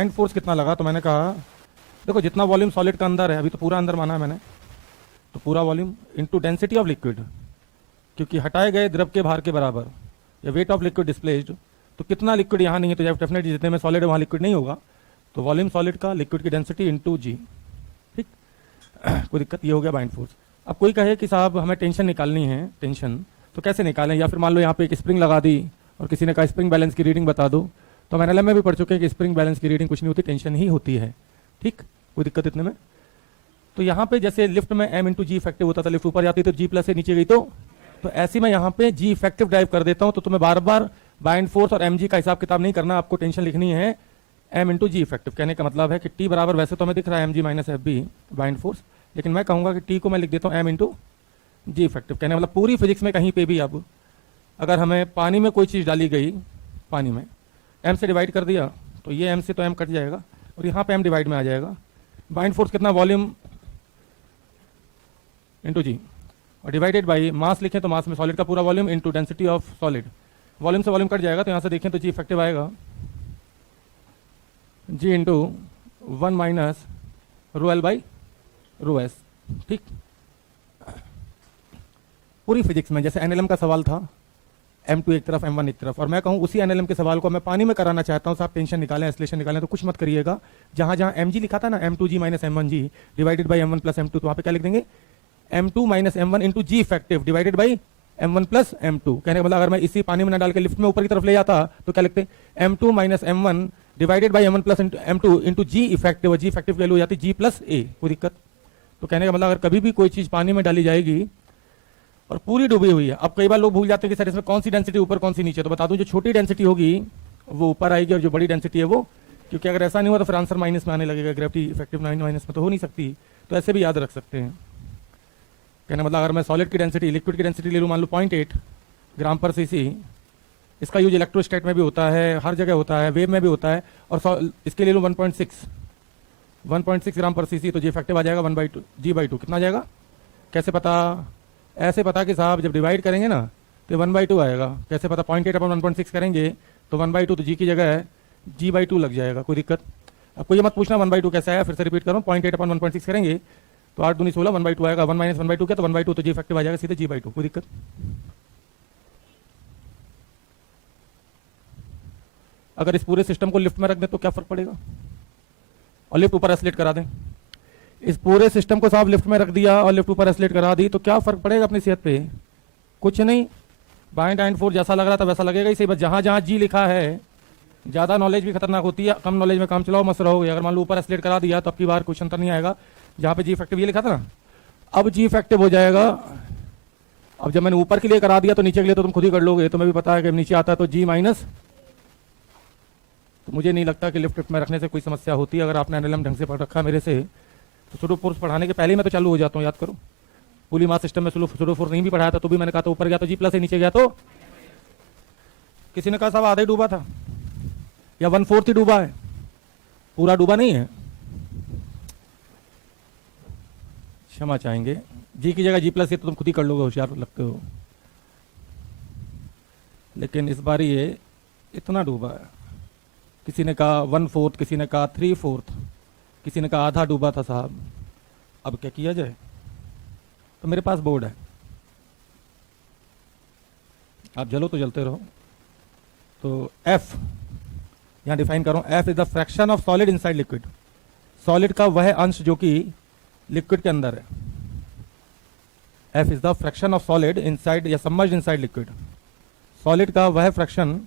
Bind force कितना लगा, तो मैंने कहा देखो जितना वॉल्यूम सॉलिड का अंदर है, अभी तो पूरा अंदर माना है मैंने, तो पूरा volume into density of liquid, क्योंकि हटाए गए द्रव के भार के बराबर, या वेट ऑफ लिक्विड डिस्प्लेस्ड, तो कितना लिक्विड यहाँ नहीं है, तो डेफिनेटली जितने में सॉलिड है वहाँ लिक्विड नहीं होगा, तो वॉल्यूम सॉलिड का लिक्विड की डेंसिटी इनटू जी। ठीक कोई दिक्कत, ये हो गया बाइंड फोर्स। अब कोई कहे कि साहब हमें टेंशन निकालनी है, टेंशन तो कैसे निकालें, या फिर मान लो यहाँ पे एक स्प्रिंग लगा दी और किसी ने कहा स्प्रिंग बैलेंस की रीडिंग बता दो, तो हम एनएलएम में भी पढ़ चुके हैं कि स्प्रिंग बैलेंस की रीडिंग कुछ नहीं होती, टेंशन ही होती है। ठीक, कोई दिक्कत इतने में। तो यहाँ पे जैसे लिफ्ट में एम इंटू जी इफेक्टिव होता था, लिफ्ट ऊपर जाती तो जी प्लस से नीचे गई, तो ऐसे मैं यहाँ पे जी इफेक्टिव ड्राइव कर देता हूँ, तो तुम्हें बार बार बाइंड फोर्स और एम जी का हिसाब किताब नहीं करना, आपको टेंशन लिखनी है एम इंटू जी इफेक्टिव। कहने का मतलब है कि टी बराबर, वैसे तो हमें दिख रहा है m g minus f b bind force, लेकिन मैं कहूँगा कि टी को मैं लिख देता हूँ एम इंटू जी इफेक्टिव। कहने मतलब पूरी फिजिक्स में कहीं पे भी अब अगर हमें पानी में कोई चीज़ डाली गई, पानी में एम से डिवाइड कर दिया, तो ये एम से तो एम कट जाएगा और यहाँ पे एम डिवाइड में आ जाएगा। बाइंड फोर्स कितना, वॉल्यूम इंटू जी, और डिवाइडेड बाई मास लिखें तो मास में सॉलिड का पूरा volume into density of solid. Volume से वॉल्यूम कट जाएगा, तो यहाँ से देखें तो जी इफेक्टिव आएगा g into 1 minus rho L by rho S. ठीक, पूरी फिजिक्स में जैसे एनएलएम का सवाल था, M2 एक तरफ M1 एक तरफ, और मैं कहूँ उसी एनएलएम के सवाल को मैं पानी में कराना चाहता हूँ, साहब टेंशन निकालें, एस्लेशन निकालें, तो कुछ मत करिएगा। जहाँ जहाँ mg लिखा था ना, m2g minus m1g divided by m1 plus m2, तो वहाँ पे क्या लिख देंगे m2 minus m1 into g effective divided by m1 plus m2। कहने का मतलब अगर मैं इसी पानी में ना डाल के लिफ्ट में ऊपर की तरफ ले जाता तो क्या लिखते m2 minus m1 divided by m1 plus m2 into g effective, g effective value हो जाती g प्लस a। कोई दिक्कत, तो कहने का मतलब अगर कभी भी कोई चीज़ पानी में डाली जाएगी और पूरी डूबी हुई है, अब कई बार लोग भूल जाते हैं कि सर इसमें कौन सी डेंसिटी ऊपर कौन सी नीचे, तो बता दूं जो छोटी डेंसिटी होगी वो ऊपर आएगी और जो बड़ी डेंसिटी है वो, क्योंकि अगर ऐसा नहीं हुआ तो फिर आंसर माइनस में आने लगेगा, ग्रेविटी इफेक्टिव 9 माइनस में तो हो नहीं सकती, तो ऐसे भी याद रख सकते हैं। कहने मतलब अगर मैं सॉलिड की डेंसिटी, लिक्विड की डेंसिटी ले लूँ, मान लो 0.8 ग्राम पर सीसी, इसका यूज इलेक्ट्रोस्टेट में भी होता है, हर जगह होता है, वेव में भी होता है, और इसके ले लूँ 1.6 ग्राम पर सीसी, तो जी इफेक्टिव आ जाएगा 1/2 g/2। कितना आ जाएगा, कैसे पता, ऐसे पता कि साहब जब डिवाइड करेंगे ना तो 1/2 आएगा। कैसे पता, 0.8 अपन 1.6 करेंगे तो 1/2, तो जी की जगह है g/2 लग जाएगा। कोई दिक्कत, अब कोई मत पूछना 1/2 कैसा है, फिर से रिपीट करो, 0.8 अपन 1.6 करेंगे तो 8 दूनी 16, 1/2 आएगा, 1 माइनस 1/2 क्या, तो 1/2, तो जी इफेक्टिव आ जाएगा सीधे g/2। कोई दिक्कत, अगर इस पूरे सिस्टम को लिफ्ट में रख दें तो क्या फर्क पड़ेगा, और लिफ्ट ऊपर एस्लेट करा दें, इस पूरे सिस्टम को साहब लिफ्ट में रख दिया और लिफ्ट ऊपर एस्लेट करा दी, तो क्या फर्क पड़ेगा अपनी सेहत पे, कुछ नहीं। बाइंड एंड फोर्स जैसा लग रहा था वैसा लगेगा ही सही, बस जहाँ जहाँ जी लिखा है, ज़्यादा नॉलेज भी खतरनाक होती है, कम नॉलेज में काम चलाओ मस्त रहोगे। अगर मान लो ऊपर एस्लेट करा दिया तो अब की बार क्वेश्चन तो नहीं आएगा, जहाँ पे जी इफेक्टिव ये लिखा था ना, अब जी इफेक्टिव हो जाएगा। अब जब मैंने ऊपर के लिए करा दिया तो नीचे के लिए तो तुम खुद ही कर लोगे, तुम्हें भी पता है कि नीचे आता है तो जी माइनस, तो मुझे नहीं लगता कि लिफ्ट में रखने से कोई समस्या होती है। अगर आपने एनएलएम ढंग से पढ़ रखा मेरे से, तो स्यूडो फोर्स पढ़ाने के पहले ही मैं तो चालू हो जाता हूँ, याद करो। पूरी मास सिस्टम में स्यूडो फोर्स नहीं भी पढ़ाया था तो भी मैंने कहा था ऊपर गया तो जी प्लस है, नीचे गया तो, किसी ने कहा साहब आधा ही डूबा था या 1/4 ही डूबा है, पूरा डूबा नहीं है, क्षमा चाहेंगे, जी की जगह जी प्लस है तो तुम खुद ही कर लोगे, होशियार लगते हो, लेकिन इस बार ये इतना डूबा है। किसी ने कहा 1/4, किसी ने कहा 3/4, किसी ने कहा आधा डूबा था साहब, अब क्या किया जाए। तो मेरे पास बोर्ड है, आप जलो तो जलते रहो। तो F यहाँ डिफाइन करो, F is the fraction of solid inside liquid, solid का वह अंश जो कि लिक्विड के अंदर है। F is the fraction of solid inside या सबमर्ज्ड इनसाइड लिक्विड, सॉलिड का वह फ्रैक्शन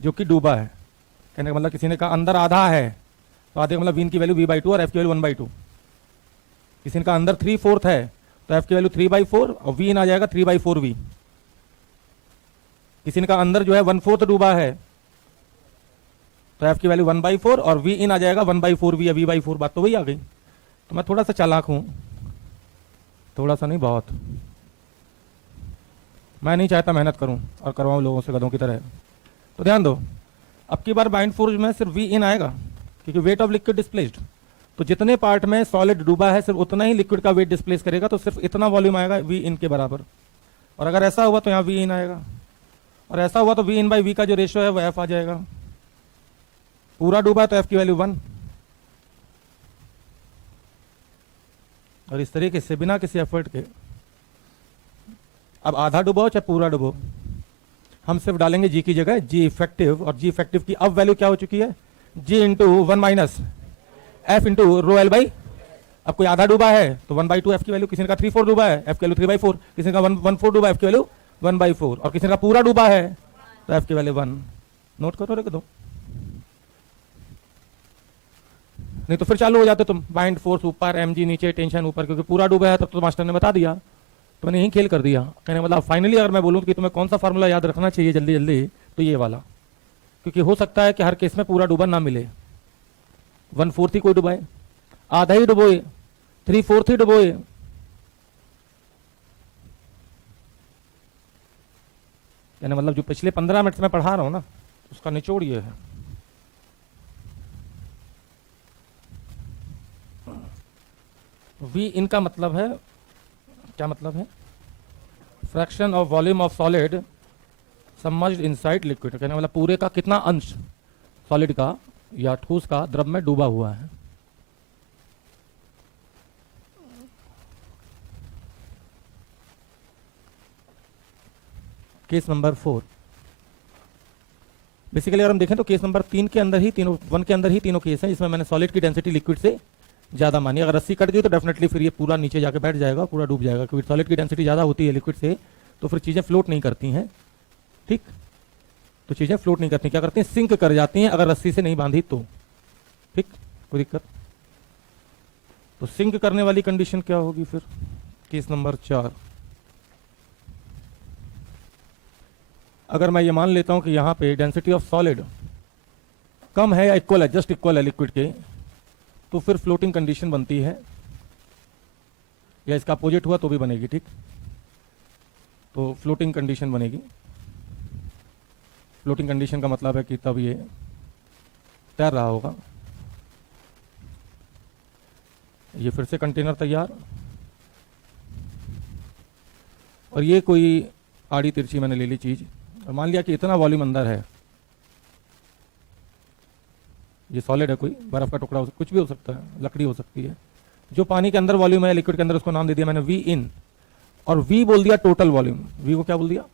जो कि डूबा है। कहने का मतलब किसी ने कहा अंदर आधा है, तो आधे का मतलब v की वैल्यू v/2 और f की वैल्यू 1/2। किसी ने कहा अंदर 3/4 है तो f की वैल्यू 3/4 और v इन आ जाएगा 3/4v। किसी ने कहा अंदर जो है 1/4 डूबा है तो f की वैल्यू 1/4 और v इन आ जाएगा 1/4v या v/4, बात तो वही आ गई। तो मैं थोड़ा सा चालाक हूं, थोड़ा सा नहीं बहुत, मैं नहीं चाहता मेहनत करूं और करवाऊं लोगों से गधों की तरह। तो ध्यान दो, अब की बार बाइंड फोर्स में सिर्फ वी इन आएगा क्योंकि वेट ऑफ लिक्विड डिस्प्लेस्ड, तो जितने पार्ट में सॉलिड डूबा है सिर्फ उतना ही लिक्विड का वेट डिस्प्लेस करेगा, तो सिर्फ इतना वॉल्यूम आएगा वी इन के बराबर। और अगर ऐसा हुआ तो यहाँ वी इन आएगा, और ऐसा हुआ तो वी इन बाई वी का जो रेशियो है वो एफ आ जाएगा। पूरा डूबा है तो एफ की वैल्यू 1, और इस तरीके से बिना किसी एफर्ट के, अब आधा डुबो चाहे पूरा डुबो, हम सिर्फ डालेंगे जी की जगह जी इफेक्टिव, और जी इफेक्टिव की अब वैल्यू क्या हो चुकी है, g into 1 minus F into rho L by. अब कोई आधा डूबा है तो 1/2 एफ की वैल्यू, किसी ने कहा 3/4 डूबा है एफ की वैल्यू 3/4, किसी ने कहा 1/4 डूबा एफ की वैल्यू 1/4, और किसी ने कहा पूरा डूबा है तो एफ की वैल्यू 1। नोट करो रे दो, नहीं तो फिर चालू हो जाते तुम, बाइंड फोर्स ऊपर, एम जी नीचे, टेंशन ऊपर, क्योंकि पूरा डूबा है तब तो मास्टर ने बता दिया, तो मैंने यही खेल कर दिया। कहने मतलब फाइनली अगर मैं बोलूँ कि तुम्हें कौन सा फार्मूला याद रखना चाहिए जल्दी जल्दी, तो ये वाला, क्योंकि हो सकता है कि हर केस में पूरा डूबा ना मिले, 1/4 ही कोई डुबाए, आधा ही डुबोए, 3/4 ही डुबोए। यानी मतलब जो पिछले 15 मिनट से मैं पढ़ा रहा हूं ना, उसका निचोड़ ये है। वी इनका मतलब है, क्या मतलब है, fraction of volume of solid submerged inside liquid. कहने मतलब पूरे का कितना अंश सॉलिड का या ठोस का द्रव में डूबा हुआ है। केस नंबर 4, बेसिकली अगर हम देखें तो केस नंबर 3 के अंदर ही तीनों, 1 के अंदर ही तीनों केस हैं, इसमें मैंने सॉलिड की डेंसिटी लिक्विड से ज्यादा मानी। अगर रस्सी कट गई तो डेफिनेटली फिर ये पूरा नीचे जाके बैठ जाएगा, पूरा डूब जाएगा, क्योंकि सॉलिड की डेंसिटी ज्यादा होती है लिक्विड से, तो फिर चीजें फ्लोट नहीं करती हैं। ठीक, तो चीजें फ्लोट नहीं करती, क्या करती हैं, सिंक कर जाती हैं अगर रस्सी से नहीं बांधी तो। ठीक, कोई दिक्कत, तो सिंक करने वाली कंडीशन क्या होगी फिर, केस नंबर 4। अगर मैं ये मान लेता हूं कि यहां पे डेंसिटी ऑफ सॉलिड कम है या इक्वल है, जस्ट इक्वल है लिक्विड के, तो फिर फ्लोटिंग कंडीशन बनती है, या इसका अपोजिट हुआ तो भी बनेगी। ठीक, तो फ्लोटिंग कंडीशन बनेगी। फ्लोटिंग कंडीशन का मतलब है कि तब ये तैर रहा होगा। ये फिर से कंटेनर तैयार, और ये कोई आड़ी तिरछी मैंने ले ली चीज, और मान लिया कि इतना वॉल्यूम अंदर है, ये सॉलिड है, कोई बर्फ का टुकड़ा हो, कुछ भी हो सकता है, लकड़ी हो सकती है, जो पानी के अंदर वॉल्यूम है लिक्विड के अंदर, उसको नाम दे दिया मैंने वी इन, और वी बोल दिया टोटल वॉल्यूम। वी को क्या बोल दिया,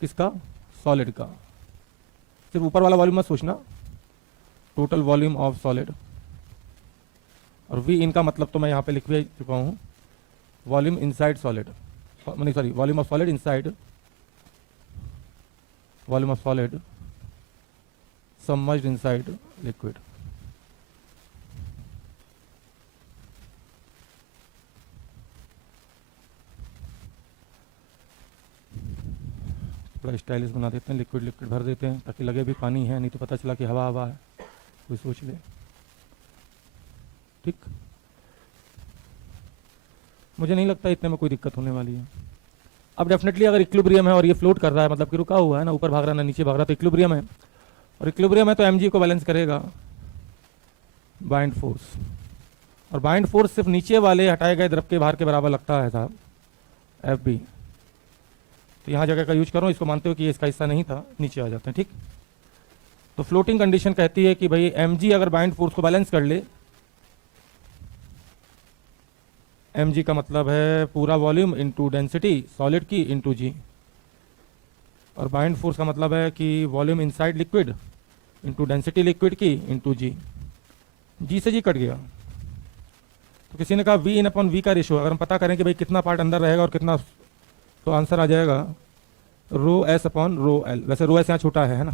किसका, सॉलिड का। सिर्फ ऊपर वाला वॉल्यूम मत सोचना, टोटल वॉल्यूम ऑफ सॉलिड। और वी इन का मतलब तो मैं यहां पे लिख भी चुका हूं, volume inside solid, sorry volume of solid inside, volume of solid submerged inside liquid. थोड़ा स्टाइलिश बना देते हैं, लिक्विड लिक्विड भर देते हैं ताकि लगे भी पानी है, नहीं तो पता चला कि हवा हवा है, कोई सोच ले। ठीक, मुझे नहीं लगता इतने में कोई दिक्कत होने वाली है। अब डेफिनेटली अगर इक्विलिब्रियम है और ये फ्लोट कर रहा है, मतलब कि रुका हुआ है ना, ऊपर भाग रहा है ना नीचे भाग रहा है, तो इक्विलिब्रियम है, और इक्विलिब्रियम है तो एमजी को बैलेंस करेगा बाइंड फोर्स, और बाइंड फोर्स सिर्फ नीचे वाले हटाए गए द्रव के भार के बराबर लगता है साहब, एफ बी। तो यहां जगह का यूज करो, इसको मानते हो कि ये इसका हिस्सा नहीं था, नीचे आ जाते हैं। ठीक, तो फ्लोटिंग कंडीशन कहती है कि भाई एमजी अगर बाइंड फोर्स को बैलेंस कर ले, mg का मतलब है पूरा वॉल्यूम इंटू डेंसिटी सॉलिड की इंटू जी, और बाइंड फोर्स का मतलब है कि volume inside liquid into density liquid की इंटू जी। जी से जी कट गया, तो किसी ने कहा वी इन अपॉन वी का रेशो, अगर हम पता करें कि भाई कितना पार्ट अंदर रहेगा और कितना, तो आंसर आ जाएगा rho S upon rho L. वैसे रो एस यहाँ छोटा है ना,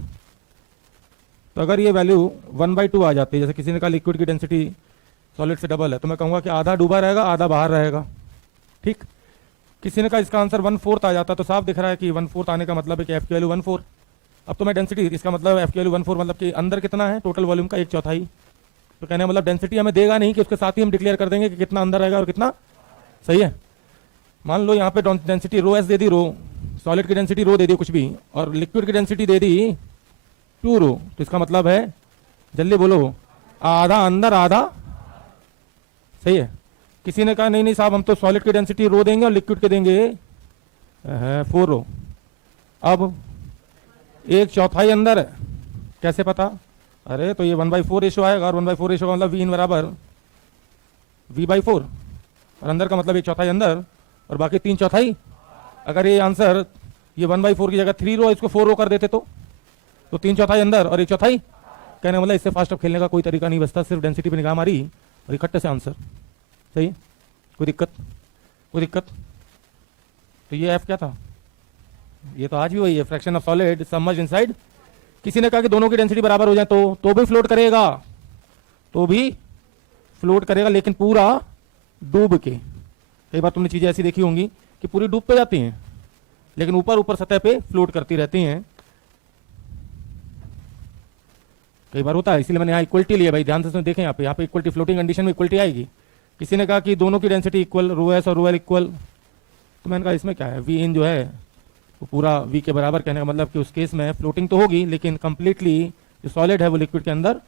तो अगर ये वैल्यू 1/2 आ जाती है, जैसे किसी ने कहा लिक्विड की डेंसिटी सॉलिड से डबल है, तो मैं कहूंगा कि आधा डूबा रहेगा आधा बाहर रहेगा। ठीक, किसी ने कहा इसका आंसर 1/4 आ जाता, तो साफ दिख रहा है कि 1/4 आने का मतलब है कि एफ की वैल्यू 1/4। अब तो मैं डेंसिटी, इसका मतलब एफ की वैल्यू 1/4 मतलब कि अंदर कितना है टोटल वॉल्यूम का 1/4, तो कहने मतलब डेंसिटी हमें देगा नहीं कि उसके साथ ही हम डिक्लेयर कर देंगे कि कितना अंदर रहेगा और कितना। सही है, मान लो यहाँ पे डेंसिटी रो एस दे दी, रो सॉलिड की डेंसिटी रो दे दी कुछ भी, और लिक्विड की डेंसिटी दे दी 2 रो, तो इसका मतलब है, जल्दी बोलो, आधा अंदर आधा। सही है, किसी ने कहा नहीं नहीं साहब हम तो सॉलिड की डेंसिटी रो देंगे और लिक्विड के देंगे 4 रो। अब एक चौथाई अंदर है। कैसे पता? अरे तो ये 1/4 रेशो आएगा, और 1/4 रेशो का मतलब वी इन बराबर V/4, और अंदर का मतलब एक चौथाई अंदर और बाकी 3/4। अगर ये आंसर ये 1/4 की जगह 3 रो इसको 4 रो कर देते तो 3/4 अंदर और 1/4। कहने का मतलब इससे फास्ट अब खेलने का कोई तरीका नहीं बचता, सिर्फ डेंसिटी पे निगाह मारी और इकट्ठे से आंसर। सही है, कोई दिक्कत? कोई दिक्कत? तो ये एफ क्या था? ये तो आज भी वही है, fraction of solid submerged inside. किसी ने कहा कि दोनों की डेंसिटी बराबर हो जाए तो भी फ्लोट करेगा, तो भी फ्लोट करेगा, लेकिन पूरा डूब के। कई बार तुमने चीजें ऐसी देखी होंगी कि पूरी डूब पे जाती हैं लेकिन ऊपर ऊपर सतह पे फ्लोट करती रहती हैं। कई बार होता है, इसलिए मैंने यहाँ इक्वलिटी लिया भाई, ध्यान से देखें। यहाँ पे इक्वलिटी, फ्लोटिंग कंडीशन में इक्वलिटी आएगी। किसी ने कहा कि दोनों की डेंसिटी इक्वल, रो एस और रो एल इक्वल, तो मैंने कहा इसमें क्या है, वी इन जो है वो पूरा वी के बराबर। कहने का मतलब कि उस केस में फ्लोटिंग तो होगी लेकिन कंप्लीटली जो सॉलिड है वो लिक्विड के अंदर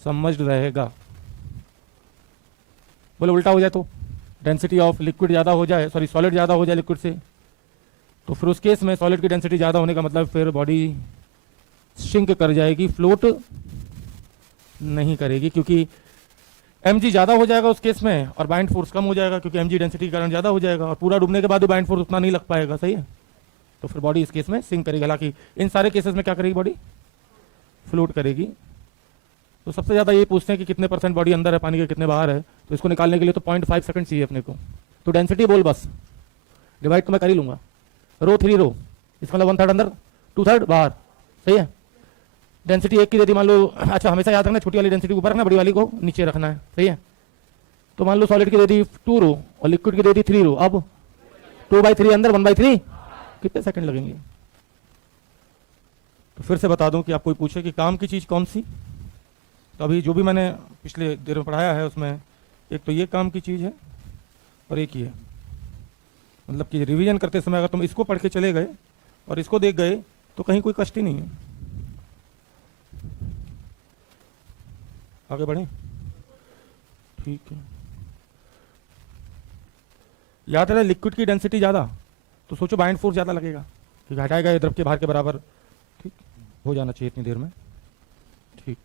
सबमर्ज्ड रहेगा। बोले उल्टा हो जाए तो डेंसिटी ऑफ लिक्विड ज़्यादा हो जाए, सॉरी सॉलिड ज़्यादा हो जाए लिक्विड से, तो फिर उस केस में सॉलिड की डेंसिटी ज़्यादा होने का मतलब फिर बॉडी शिंक कर जाएगी, फ्लोट नहीं करेगी, क्योंकि mg ज़्यादा हो जाएगा उस केस में और बाइंड फोर्स कम हो जाएगा, क्योंकि mg डेंसिटी के कारण ज़्यादा हो जाएगा और पूरा डूबने के बाद भी बाइंड फोर्स उतना नहीं लग पाएगा। सही है, तो फिर बॉडी इस केस में सिंक करेगी। हालांकि इन सारे केसेस में क्या करेगी बॉडी? फ्लोट करेगी। तो सबसे ज़्यादा ये पूछते हैं कि कितने % बॉडी अंदर है पानी के, कितने बाहर है, तो इसको निकालने के लिए तो 0.5 सेकंड चाहिए अपने को। तो डेंसिटी बोल बस, डिवाइड तो मैं कर ही लूंगा, रो 3 रो, इसका मतलब 1/3 अंदर 2/3 बाहर। सही है, डेंसिटी एक की दे दी मान लो, अच्छा हमेशा याद रखना छोटी वाली डेंसिटी ऊपर रखना, बड़ी वाली को नीचे रखना है। सही है, तो मान लो सॉलिड की दे दी 2 रो और लिक्विड की दे दी 3 रो, अब 2/3 अंदर 1/3, कितने सेकंड लगेंगे? तो फिर से बता दूं कि आप कोई पूछे कि काम की चीज़ कौन सी, तो अभी जो भी मैंने पिछले देर में पढ़ाया है उसमें एक तो ये काम की चीज़ है और एक ये, मतलब कि रिवीजन करते समय अगर तुम इसको पढ़ के चले गए और इसको देख गए तो कहीं कोई कष्ट ही नहीं है। आगे बढ़ें, ठीक है। याद रहे लिक्विड की डेंसिटी ज़्यादा तो सोचो बाइंड फोर्स ज़्यादा लगेगा, क्योंकि हटाएगा ये द्रव के भार के बराबर। ठीक, हो जाना चाहिए इतनी देर में। ठीक,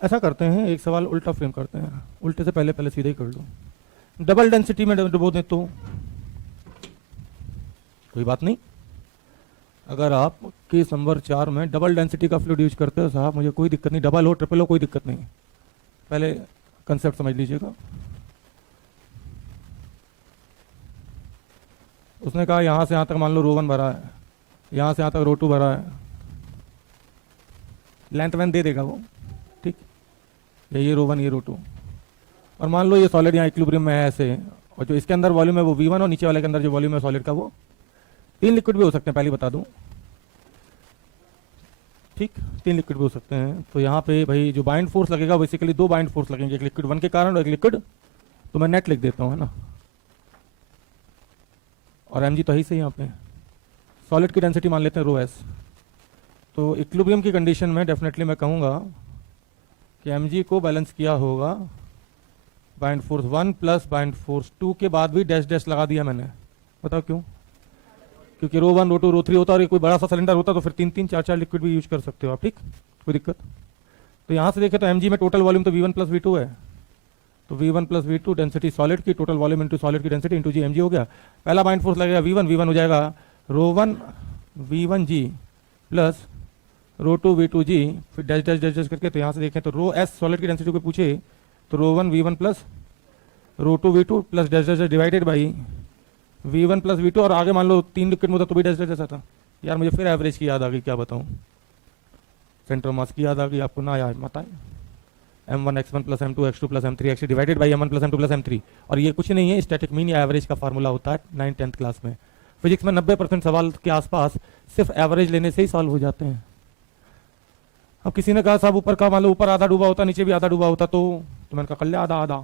ऐसा करते हैं, एक सवाल उल्टा फ्रेम करते हैं, उल्टे से पहले सीधे ही कर लो। डबल डेंसिटी में डुबो दें तो कोई बात नहीं। अगर आप केस नंबर 4 में डबल डेंसिटी का फ्लूइड यूज करते हो साहब, मुझे कोई दिक्कत नहीं, डबल हो ट्रिपल हो कोई दिक्कत नहीं, पहले कंसेप्ट समझ लीजिएगा। उसने कहा यहां से यहां तक मान लो रो 1 भरा है, यहां से यहां तक रो 2 भरा है, लेंथ वेंथ दे देगा वो। ठीक, ये रो 1 ये रो 2, और मान लो ये सॉलिड यहाँ इक्विलिब्रियम में है ऐसे, और जो इसके अंदर वॉल्यूम है वो V1 और नीचे वाले के अंदर जो वॉल्यूम है सॉलिड का वो 3 लिक्विड भी हो सकते हैं, पहले बता दूं। ठीक, 3 लिक्विड भी हो सकते हैं। तो यहाँ पे भाई जो बाइंड फोर्स लगेगा बेसिकली 2 बाइंड फोर्स लगेंगे, एक लिक्विड 1 के कारण और एक लिक्विड, तो मैं नेट लिख देता हूँ, है ना, और mg तो ही से यहाँ पे सॉलिड की डेंसिटी मान लेते हैं रो एस। तो इक्विलिब्रियम की कंडीशन में डेफिनेटली मैं कहूँगा कि mg को बैलेंस किया होगा bind force 1 plus bind force 2 के बाद भी डैश डैश लगा दिया मैंने। बताओ क्यों? क्योंकि रो 1 रो 2 रो 3 होता और ये कोई बड़ा सा सिलेंडर होता तो फिर 3-3 4-4 लिक्विड भी यूज कर सकते हो आप। ठीक, कोई दिक्कत? तो यहाँ से देखें तो mg में टोटल वॉल्यूम तो v1 प्लस v2 है, तो v1 plus v2 density solid की, टोटल वॉल्यूम इंटू सॉलिड की डेंसिटी इंटू जी mg हो गया। पहला बाइंड फोर्स लगेगा v1 हो जाएगा रो 1 v1g प्लस रो 2 v2g, फिर डैश डैश डैश डैश करके। तो यहाँ से देखें तो रो एस सॉलिड की डेंसिटी को पूछे तो रो 1 v1 plus row 2 v2 plus dash dash divided by v1 plus v2, और आगे मान लो 3 लिक्विड में होता तो भी डैश डैश जैसा था। यार मुझे फिर एवरेज की याद आ गई, क्या बताऊँ, सेंटर मास की याद आ गई आपको ना, यार मत आए। m1 x1 plus m2 x2 plus m3 x divided by m1 plus m2 plus m3, और ये कुछ नहीं है, स्टैटिक मीन या एवरेज का फार्मूला होता है 9th-10th क्लास में। फिजिक्स में 90% सवाल के आसपास सिर्फ एवरेज लेने से ही सॉल्व हो जाते हैं। अब किसी ने कहा साहब ऊपर का मान लो ऊपर आधा डूबा होता नीचे भी आधा डूबा होता, तो मैंने कहा कर लिया आधा आधा,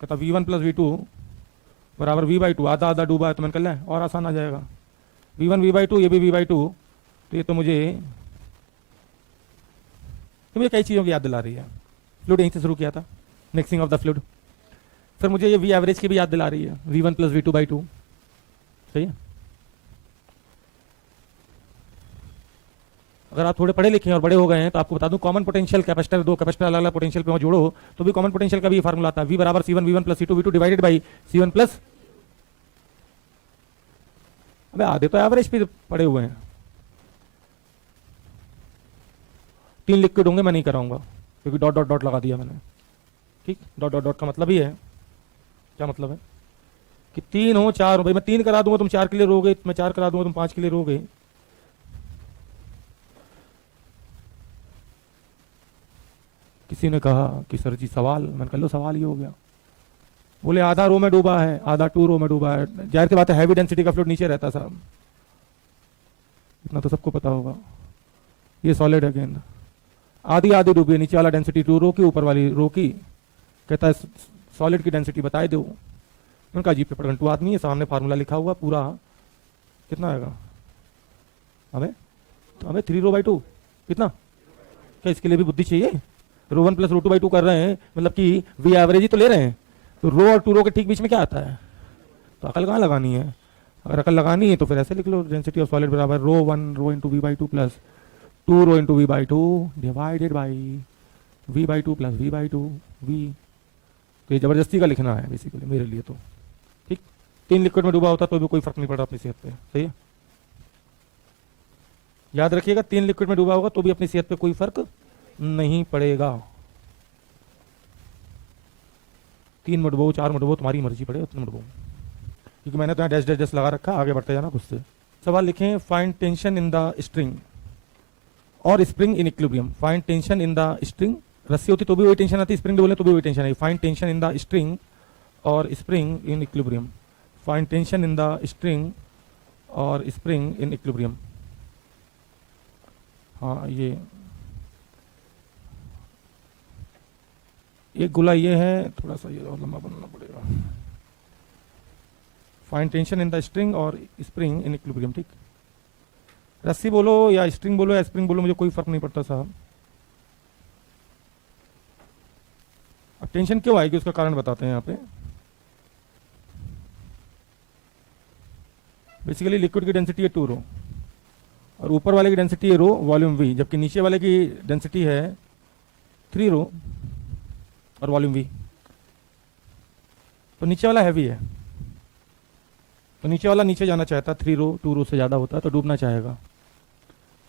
कहता v1 प्लस v2 बराबर v/2, आधा आधा डूबा है तो मैंने कर लिया, और आसान आ जाएगा, v1 v/2 ये भी v/2, तो ये तो मुझे कई चीज़ों की याद दिला रही है। फ्लूइड यहीं से शुरू किया था, मिक्सिंग ऑफ द फ्लूइड, फिर मुझे ये v एवरेज की भी याद दिला रही है, v1 प्लस v2/2। सही है, अगर आप थोड़े पढ़े लिखे हैं और बड़े हो गए हैं तो आपको बता दूं, कॉमन पोटेंशियल कैपेसिटर, दो कैपेसिटर अलग अलग पोटेंशियल पे जोड़ो तो भी कॉमन पोटेंशियल का भी फार्मूला आता है, V बराबर C1 V1 plus C2 V2 divided by C1 plus, अबे आधे तो एवरेज पे पड़े हुए हैं। 3 लिक्विड होंगे, मैं नहीं कराऊंगा क्योंकि डॉट डॉट डॉट लगा दिया मैंने। ठीक, डॉट डॉट डॉट का मतलब ही है, क्या मतलब है कि 3 हो 4 हो, भाई मैं 3 करा दूंगा तुम 4 के लिए रोगे, मैं 4 करा दूंगा तुम 5 के लिए रोगे। किसी ने कहा कि सर जी सवाल, मैंने कहा लो सवाल ये हो गया। बोले आधा रो में डूबा है, आधा 2 रो में डूबा है। जाहिर सी बात है हैवी डेंसिटी का फ्लूइड नीचे रहता साहब, इतना तो सबको पता होगा। ये सॉलिड है गेंद, आधी आधी डूबी है, नीचे वाला डेंसिटी 2 रो की, ऊपर वाली रो की। कहता है सॉलिड की डेंसिटी बताए दो। मैंने कहा जी पेपर घंटू आदमी है, सामने फार्मूला लिखा हुआ पूरा, कितना आएगा हमें, तो हमें 3 रो बाई 2 कितना, क्या इसके लिए भी बुद्धि चाहिए? रो 1 प्लस रो 2 बाई 2 कर रहे हैं, मतलब कि वी एवरेज ही तो ले रहे हैं, तो रो और 2 रो के ठीक बीच में क्या आता है? तो अकल कहाँ लगानी है? अगर अकल लगानी है तो फिर ऐसे लिख लो, डेंसिटी ऑफ सॉलिड बराबर rho 1 rho into V by 2 plus 2 rho into V by 2 divided by V by 2 plus V by 2 V. तो ये जबरदस्ती का लिखना है बेसिकली मेरे लिए तो। ठीक, 3 लिक्विड में डूबा होता तो भी कोई फर्क नहीं पड़ रहा अपनी सेहत पे, सही है? याद रखिएगा, 3 लिक्विड में डूबा होगा तो भी अपनी सेहत पे कोई फर्क नहीं पड़ेगा। 3 में डूबो 4 में डूबो, तुम्हारी मर्जी पड़े उतने में डूबो, क्योंकि मैंने तो यहाँ डैश डैश डैश लगा रखा। आगे बढ़ते जाना खुद से। सवाल लिखें, find tension in the string और spring in equilibrium. Find tension in the string, रस्सी होती तो भी वही टेंशन आती, स्प्रिंग बोले तो भी वही टेंशन आई। Find tension in the string और spring in equilibrium. Find tension in the string और स्प्रिंग इन इक्विलिब्रियम। हाँ, ये एक गोला ये है, थोड़ा सा ये और लंबा बनाना पड़ेगा। Find tension in the string और स्प्रिंग इन इक्विलिब्रियम। ठीक, रस्सी बोलो या स्ट्रिंग बोलो या स्प्रिंग बोलो, मुझे कोई फर्क नहीं पड़ता साहब। अब टेंशन क्यों आएगी उसका कारण बताते हैं यहाँ पे। बेसिकली लिक्विड की डेंसिटी है 2 रो और ऊपर वाले की डेंसिटी है रो वॉल्यूम वी, जबकि नीचे वाले की डेंसिटी है 3 रो और वॉल्यूम वी। तो नीचे वाला हैवी है, तो नीचे वाला नीचे जाना चाहता, 3 रो 2 रो से ज्यादा होता तो डूबना चाहेगा।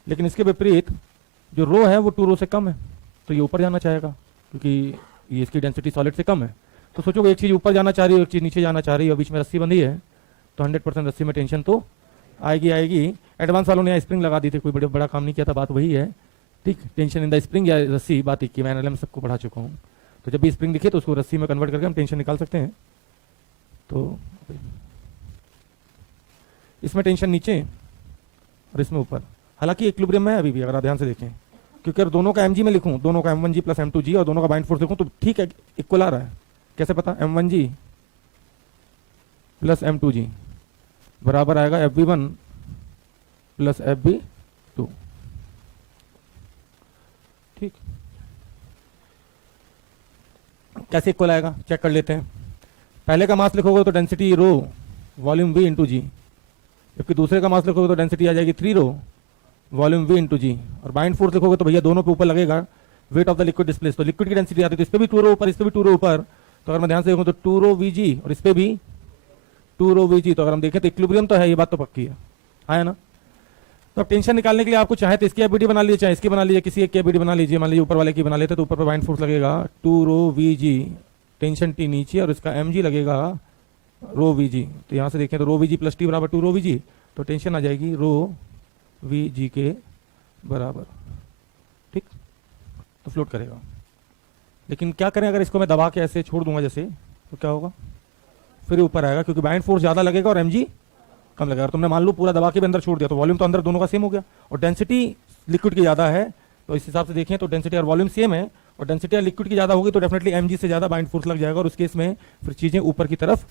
लेकिन इसके विपरीत जो रो है वो 2 रो से कम है, तो ये ऊपर जाना चाहेगा क्योंकि ये इसकी डेंसिटी सॉलिड से कम है। तो सोचो एक चीज ऊपर जाना चाह रही है, एक चीज नीचे जाना चाह रही है और बीच में रस्सी बंधी है, तो 100% रस्सी में टेंशन तो आएगी आएगी। एडवांस वालों ने यहाँ स्प्रिंग लगा दी थी, कोई बड़ा काम नहीं किया था, बात वही है। ठीक, टेंशन इन द स्प्रिंग या रस्सी, बात एक की, मैं एनएलएम सबको पढ़ा चुका हूँ। तो जब भी स्प्रिंग दिखे तो उसको रस्सी में कन्वर्ट करके हम टेंशन निकाल सकते हैं। तो इसमें टेंशन नीचे और इसमें ऊपर, हालांकि इक्विलिब्रियम में अभी भी, अगर आप ध्यान से देखें, क्योंकि अगर दोनों का mg में लिखूं, दोनों का m1g प्लस m2g और दोनों का बाइंड फोर्स लिखूं तो ठीक है इक्वल आ रहा है। कैसे पता? m1g प्लस m2g बराबर आएगा fv1 प्लस fv2। ठीक, कैसे इक्वल आएगा चेक कर लेते हैं। पहले का मास लिखोगे तो density rho volume v into g, जबकि दूसरे का मास लिखोगे तो डेंसिटी आ जाएगी 3 रो वॉल्यूम v इंटू जी। और बाइंड फोर्स लिखोगे तो भैया दोनों पे ऊपर लगेगा weight of the liquid displace. तो लिक्विड की डेंसिटी आती है तो इस पे भी 2 रो ऊपर, इस पे भी 2 रो ऊपर। तो अगर मैं ध्यान से देखूं तो 2 रो vg और इस पे भी 2 रो vg। तो अगर हम देखें तो इक्विलिब्रियम तो है, ये बात तो पक्की है ना। तो अब टेंशन निकालने के लिए आपको चाहे तो इसकी एबिलिटी बना लीजिए, चाहे इसकी बना लीजिए, किसी एक की एबिलिटी बना लीजिए। मान लीजिए ऊपर वाले की बना लेते तो ऊपर पे बाइंड फोर्स लगेगा 2 रो vg, टेंशन टी नीचे, और इसका mg लगेगा रो vg। तो यहां से देखें तो रो vg प्लस टी बराबर 2 रो vg, तो टेंशन आ जाएगी रो vg के बराबर। ठीक, तो फ्लोट करेगा। लेकिन क्या करें, अगर इसको मैं दबा के ऐसे छोड़ दूंगा जैसे, तो क्या होगा? फिर ऊपर आएगा क्योंकि बाइंड फोर्स ज्यादा लगेगा और mg कम लगेगा। तुमने मान लो पूरा दबा के भी अंदर छोड़ दिया तो वॉल्यूम तो अंदर दोनों का सेम हो गया, और डेंसिटी लिक्विड की ज्यादा है। तो इस हिसाब से देखें तो डेंसिटी और वॉल्यूम सेम है, और डेंसिटी लिक्विड की ज्यादा होगी तो डेफिनेटली mg से ज्यादा बाइंड फोर्स लग जाएगा, और उस केस में फिर चीजें ऊपर की तरफ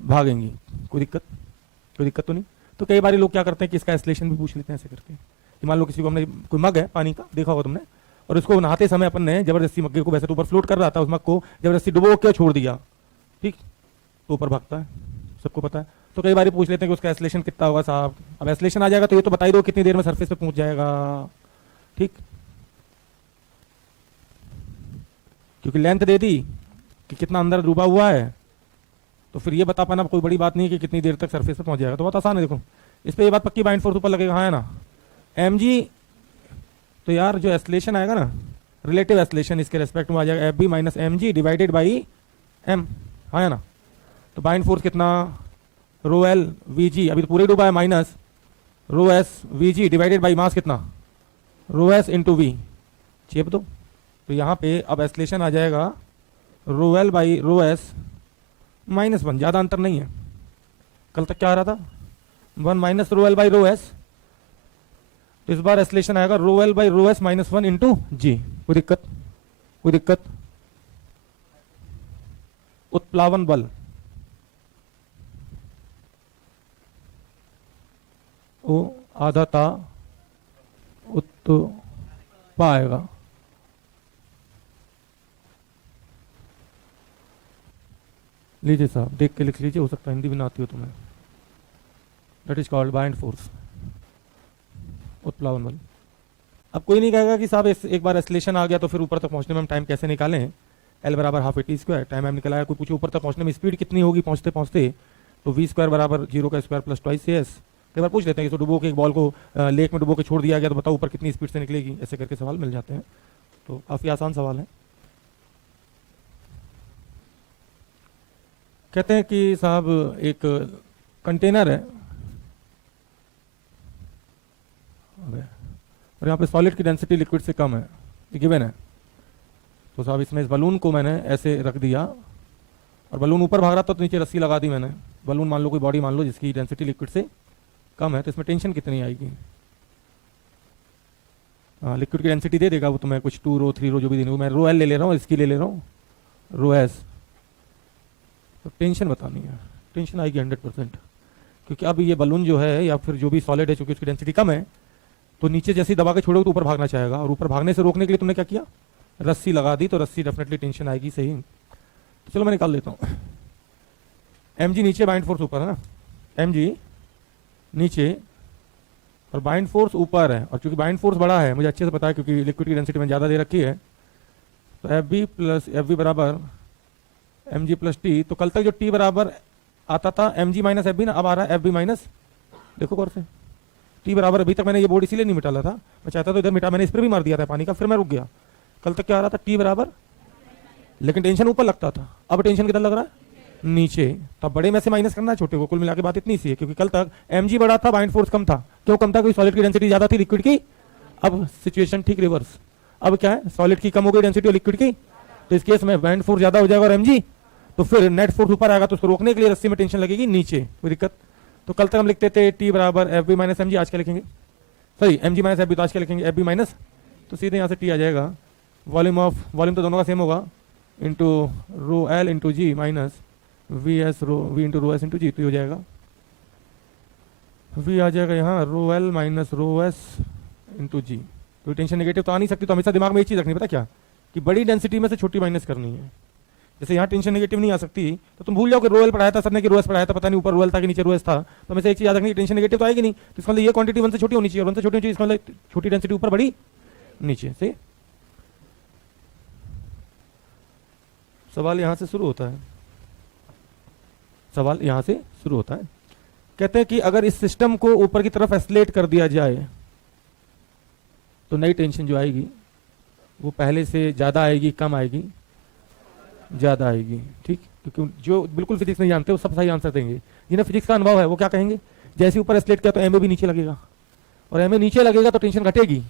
भागेंगी। कोई दिक्कत तो नहीं। तो कई बार लोग क्या करते हैं कि इसका एस्लेशन भी पूछ लेते हैं ऐसे करके, कि मान लो किसी को हमने, कोई मग है पानी का, देखा होगा तुमने, और उसको नहाते समय अपन ने जबरदस्ती मग्गे को, वैसे तो ऊपर फ्लोट कर रहा था, उस मग को जबरदस्ती डुबो के छोड़ दिया, ठीक, तो ऊपर भागता है, सबको पता है। तो कई बार पूछ लेते हैं कि उसका एस्लेशन कितना होगा साहब। अब एस्लेशन आ जाएगा तो ये तो बता ही दो कितनी देर में सरफेस पे पहुंच जाएगा, ठीक, क्योंकि लेंथ दे दी कि कितना अंदर डूबा हुआ है, तो फिर ये बता पाना कोई बड़ी बात नहीं है कि कितनी देर तक सरफेस पे पहुंच जाएगा। तो बहुत आसान है, देखो इस पे ये बात पक्की, बाइंड फोर्स ऊपर लगेगा, हाँ है ना। एम जी, तो यार जो एस्लेशन आएगा ना, रिलेटिव एस्लेशन इसके रेस्पेक्ट में आ जाएगा f b minus m g divided by m, हाँ है ना। तो बाइंड फोर्स कितना, रो एल वी जी, अभी तो पूरे डूबा है, minus rho S V ji divided by mass कितना, रो एस इंटू वी, चेप दो। तो यहाँ पे अब एस्लेशन आ जाएगा रो L by rho S minus one, ज़्यादा अंतर नहीं है। कल तक क्या आ रहा था, one minus rho L by rho S, तो इस बार एस्लेशन आएगा rho L by rho S minus one into g. कोई दिक्कत, कोई दिक्कत। उत्प्लावन बल, वो आधा ता पाएगा। लीजिए साहब देख के लिख लीजिए, हो सकता है हिंदी भी ना आती हो तुम्हें। That is called buoyant force, उत्प्लावन बल। अब कोई नहीं कहेगा कि साहब एक बार एस्लेशन आ गया तो फिर ऊपर तक पहुंचने में हम टाइम कैसे निकालें, एल बराबर half A T square, time हम निकला है। कोई पूछे ऊपर तक पहुंचने में स्पीड कितनी होगी पहुंचते पहुंचते, तो वी स्क्वायर बराबर 0 का square plus twice c s. कई बार पूछ लेते हैं कि तो डुबो के एक बॉल को लेक में डुबो के छोड़ दिया गया, तो बताओ ऊपर कितनी स्पीड से निकलेगी, ऐसे करके सवाल मिल जाते हैं। तो काफ़ी आसान सवाल है। कहते हैं कि साहब एक कंटेनर है और यहाँ पे सॉलिड की डेंसिटी लिक्विड से कम है, ये गिवन है। तो साहब इसमें इस बलून को मैंने ऐसे रख दिया और बलून ऊपर भाग रहा था, तो नीचे रस्सी लगा दी मैंने। बलून मान लो कोई बॉडी मान लो जिसकी डेंसिटी लिक्विड से कम है, तो इसमें टेंशन कितनी आएगी। हाँ, लिक्विड की डेंसिटी दे देगा वो तुम्हें, कुछ 2 रो 3 रो जो भी देनी हो। मैं रो एल ले ले रहा हूँ, इसकी ले ले रहा हूँ रो एस। तो टेंशन बतानी है, टेंशन आएगी 100%, क्योंकि अब ये बलून जो है या फिर जो भी सॉलिड है, चूंकि उसकी डेंसिटी कम है, तो नीचे जैसे ही दबा के छोड़ोगे तो ऊपर भागना चाहेगा, और ऊपर भागने से रोकने के लिए तुमने क्या किया, रस्सी लगा दी। तो रस्सी डेफिनेटली टेंशन आएगी, सही। तो चलो मैं निकाल लेता हूँ। एम जी नीचे, बाइंड फोर्स ऊपर है ना, एम जी नीचे और बाइंड फोर्स ऊपर है। और चूंकि बाइंड फोर्स बड़ा है, मुझे अच्छे से पता है क्योंकि लिक्विड की डेंसिटी मैंने ज़्यादा दे रखी है, तो f b plus f b बराबर एम जी प्लस टी। तो कल तक जो टी बराबर आता था m g minus f b ना, अब आ रहा है एफ बी माइनस, देखो गौर से, टी बराबर। अभी तक मैंने ये बोर्ड इसीलिए नहीं मिटाला था, मैं चाहता तो इधर मिटा, मैंने इस पर भी मार दिया था पानी का, फिर मैं रुक गया। कल तक क्या आ रहा था, टी बराबर, लेकिन टेंशन ऊपर लगता था, अब टेंशन किधर लग रहा है, नीचे। तब बड़े में से माइनस करना है छोटे को, कुल मिला के बात इतनी सी है। क्योंकि कल तक एम जी बड़ा था, बाइंड फोर्स कम था। क्यों कम था, क्योंकि सॉलिड की डेंसिटी ज्यादा थी लिक्विड की। अब सिचुएशन ठीक रिवर्स, अब क्या है, सॉलिड की कम हो गई डेंसिटी और लिक्विड की, तो इस केस में बाइंड फोर्स ज्यादा हो जाएगा और एम जी, तो फिर नेट फोर्स ऊपर आएगा, तो उसको रोकने के लिए रस्सी में टेंशन लगेगी नीचे, कोई दिक्कत। तो कल तक हम लिखते थे टी बराबर f b minus m g, आज क्या लिखेंगे, sorry m g minus f b, तो आज क्या लिखेंगे, एफ बी माइनस, तो सीधे यहाँ से टी आ जाएगा, वॉल्यूम ऑफ, वॉल्यूम तो दोनों का सेम होगा, into rho L into g minus V S rho V into rho S into g. तो हो जाएगा वी आ जाएगा यहाँ rho L minus rho S into g. तो टेंशन नेगेटिव तो आ नहीं सकती, तो हमेशा दिमाग में एक चीज़ रखनी, पता क्या, कि बड़ी डेंसिटी में से छोटी माइनस करनी है। जैसे यहाँ टेंशन नेगेटिव नहीं आ सकती, तो तुम भूल जाओ कि रो एल पढ़ाया था सर ने, कि रो एस पढ़ाया था, पता नहीं ऊपर रो एल था कि नीचे रो एस था। तो हमेशा एक चीज़ याद रखनी, टेंशन नेगेटिव तो आएगी नहीं, तो इसका मतलब ये क्वांटिटी 1 से छोटी होनी चाहिए, और 1 से छोटी होनी चाहिए, इसका मतलब छोटी डेंसिटी ऊपर, बड़ी नीचे। सही। सवाल यहाँ से शुरू होता है, सवाल यहाँ से शुरू होता है। कहते हैं कि अगर इस सिस्टम को ऊपर की तरफ एस्लेट कर दिया जाए, तो नई टेंशन जो आएगी वो पहले से ज़्यादा आएगी, कम आएगी, ज़्यादा आएगी। ठीक, क्योंकि जो बिल्कुल फिजिक्स नहीं जानते वो सब सही आंसर देंगे। जिन्हें फिजिक्स का अनुभव है वो क्या कहेंगे, जैसे ऊपर एस्लेट किया तो एम ए भी नीचे लगेगा, और एम ए नीचे लगेगा तो टेंशन घटेगी।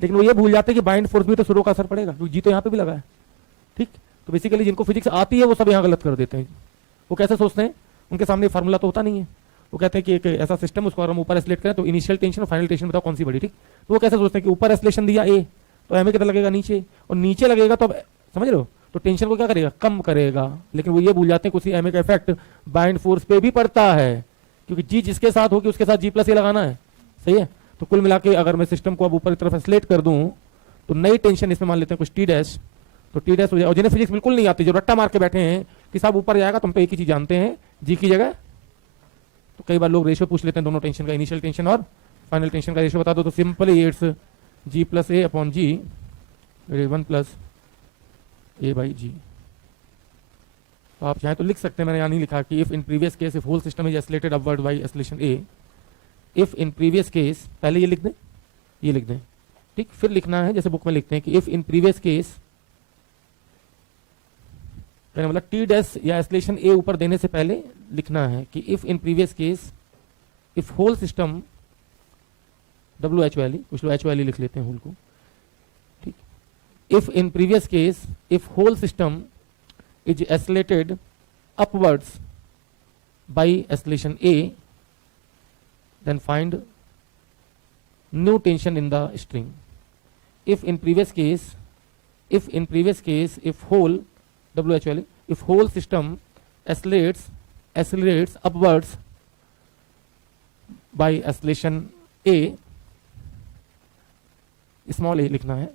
लेकिन वो ये भूल जाते हैं कि बाइंड फोर्स भी तो शुरू का असर पड़ेगा, क्योंकि जी तो यहाँ पे भी लगा है। ठीक, तो बेसिकली जिनको फिजिक्स आती है वो सब यहाँ गलत कर देते हैं। वो कैसे सोचते हैं, उनके सामने फार्मूला तो होता नहीं है। वो कहते हैं कि एक ऐसा सिस्टम, उसको अगर हम ऊपर एस्लेट करें तो इनिशियल टेंशन और फाइनल टेंशन बताओ कौन सी बड़ी। ठीक, तो वो कैसे सोचते हैं कि ऊपर एस्लेशन दिया ए, तो एम ए कितना लगेगा नीचे, और नीचे लगेगा तो समझ रहे हो, तो टेंशन को क्या करेगा, कम करेगा। लेकिन वो ये भूल जाते हैं कि उसी एम ए का इफेक्ट बाइंड फोर्स पे भी पड़ता है, क्योंकि जी जिसके साथ होगी उसके साथ जी प्लस ए लगाना है। सही है। तो कुल मिला के अगर मैं सिस्टम को अब ऊपर की तरफ एस्लेट कर दूं, तो नई टेंशन इसमें मान लेते हैं कुछ टी डैश, तो टी डैश हो जाए। और जिन्हें फिजिक्स बिल्कुल नहीं आती, जो रट्टा मार के बैठे हैं कि साहब ऊपर जाएगा, तुम तो एक ही चीज जानते हैं, जी की जगह। तो कई बार लोग रेशियो पूछ लेते हैं दोनों टेंशन का, इनिशियल टेंशन और फाइनल टेंशन का रेशियो बता दो, तो simply it's g plus a upon g 1 plus a by g. तो आप चाहें तो लिख सकते हैं, मैंने यहाँ नहीं लिखा कि if in previous case if whole system is accelerated upward by acceleration A, if in previous case, पहले ये लिख दें, ये लिख दें, ठीक। फिर लिखना है जैसे बुक में लिखते हैं कि इफ इन प्रीवियस केस, कहने मतलब टी डैश या एस्लेशन ए ऊपर देने से पहले लिखना है कि if in previous case if whole system, डब्ल्यू एच वैली, कुछ लोग एच वैली लिख लेते हैं होल को, ठीक। If in previous case if whole system is oscillated upwards by oscillation A, then find new tension in the string. If in previous case if whole WHL if whole system accelerates upwards by oscillation A, small a लिखना है,